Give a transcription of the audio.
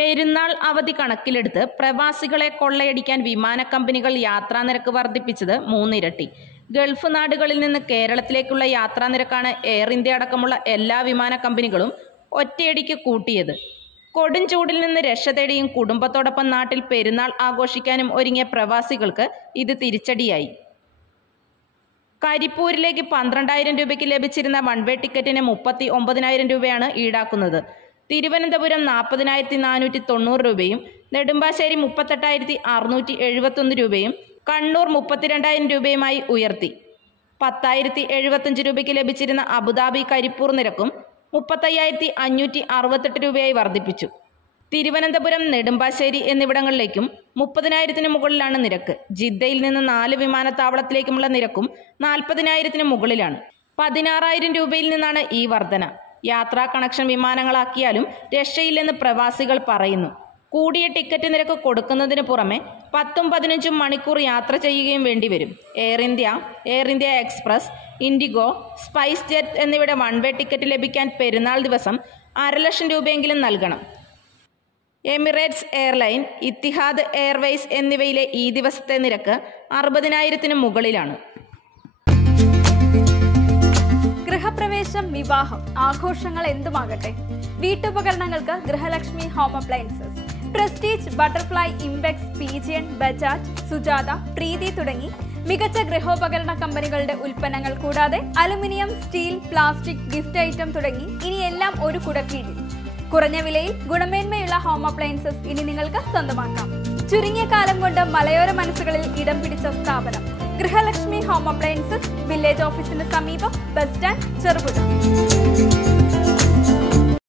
പെരുന്നാൾ അവധി കണക്കിലെടുത്ത് പ്രവാസികളെ കൊള്ളയടിക്കാൻ വിമാന കമ്പനികൾ യാത്രാനിരക്ക് വർദ്ധിപ്പിച്ചത് 3 ഇരട്ടി. ഗൾഫ് നാടുകളിൽ നിന്ന് കേരളത്തിലേക്കുള്ള യാത്രാനിരക്കാണ് എയർ ഇന്ത്യ അടക്കമുള്ള എല്ലാ വിമാന കമ്പനികളും ഒറ്റയടിക്ക് കൂട്ടിയത്. കൊടും ചൂടിൽ നിന്ന് രക്ഷ തേടിയും കുടുംബത്തോടൊപ്പം നാട്ടിൽ പെരുന്നാൾ ആഘോഷിക്കാനും ഒരുങ്ങിയ പ്രവാസികൾക്ക് ഇത് തിരിച്ചടിയായി. കരിപ്പൂരിലേക്ക് 12,000 രൂപയ്ക്ക് ലഭിച്ചിരുന്ന വൺവേ ടിക്കറ്റിന് 39,000 രൂപയാണ് ഈടാക്കുന്നത്. തിരുവനന്തപുരം 40,490 രൂപയും നെടുമ്പാശ്ശേരി 38,671 രൂപയും കണ്ണൂർ 32,000 രൂപയുമായി ഉയർത്തി. 10,075 രൂപയ്ക്ക് ലഭിച്ചിരുന്ന അബുദാബി കരിപ്പൂർ നിരക്കും 35,568 രൂപയായി വർദ്ധിപ്പിച്ചു. തിരുവനന്തപുരം, നെടുമ്പാശ്ശേരി എന്നിവിടങ്ങളിലേക്കും 30,000-ന് മുകളിലാണ് നിരക്ക്. ജിദ്ദയിൽ നിന്ന് 4 വിമാനത്താവളത്തിലേക്കുമുള്ള നിരക്കും 40,000-ന് മുകളിലാണ്. 16,000 രൂപയിൽ നിന്നാണ് ഈ വർധന. യാത്രാ കണക്ഷൻ വിമാനങ്ങളാക്കിയാലും രക്ഷയില്ലെന്ന് പ്രവാസികൾ പറയുന്നു. കൂടിയ ടിക്കറ്റ് നിരക്ക് കൊടുക്കുന്നതിന് പുറമെ 10-15 മണിക്കൂർ യാത്ര ചെയ്യുകയും വേണ്ടിവരും. Air India express, IndiGo, spice jet എന്നിവയുടെ വൺവേ ടിക്കറ്റ് ലഭിക്കാൻ പെരുന്നാൾ ദിവസം 1,00,000 രൂപയെങ്കിലും നൽകണം. എമിറേറ്റ്സ് എയർലൈൻ, ഇത്തിഹാദ് എയർവേസ് എന്നിവയിലെ ഈ ദിവസത്തെ നിരക്ക് 60,000-ന് മുകളിലാണ്. ഗൃഹപ്രവേശം, വിവാഹം, ആഘോഷങ്ങൾ എന്തുമാകട്ടെ, വീട്ടുപകരണങ്ങൾക്ക് Grihalakshmi home appliances. Prestige, Butterfly, Impex, Pigeon, Bajaj, Sujata, Preethi തുടങ്ങി മികച്ച ഗൃഹോപകരണ കമ്പനികളുടെ ഉൽപ്പന്നങ്ങൾ കൂടാതെ aluminium, steel, plastic, gift item തുടങ്ങി ഇനി എല്ലാം ഒരു കുടക്കീഴിൽ. കുറഞ്ഞ വിലയിൽ ഗുണമേന്മയുള്ള ഹോം അപ്ലയൻസസ് ഇനി നിങ്ങൾക്ക് സ്വന്തമാക്കാം. ചുരുങ്ങിയ കാലം കൊണ്ട് മലയോര മനസ്സുകളിൽ ഇടം പിടിച്ച സ്ഥാപനം ഗൃഹലക്ഷ്മി ഹോം അപ്ലയൻസസ്. വില്ലേജ് ഓഫീസിന് സമീപം, ബസ് സ്റ്റാൻഡ്, ചെറുപുഴ.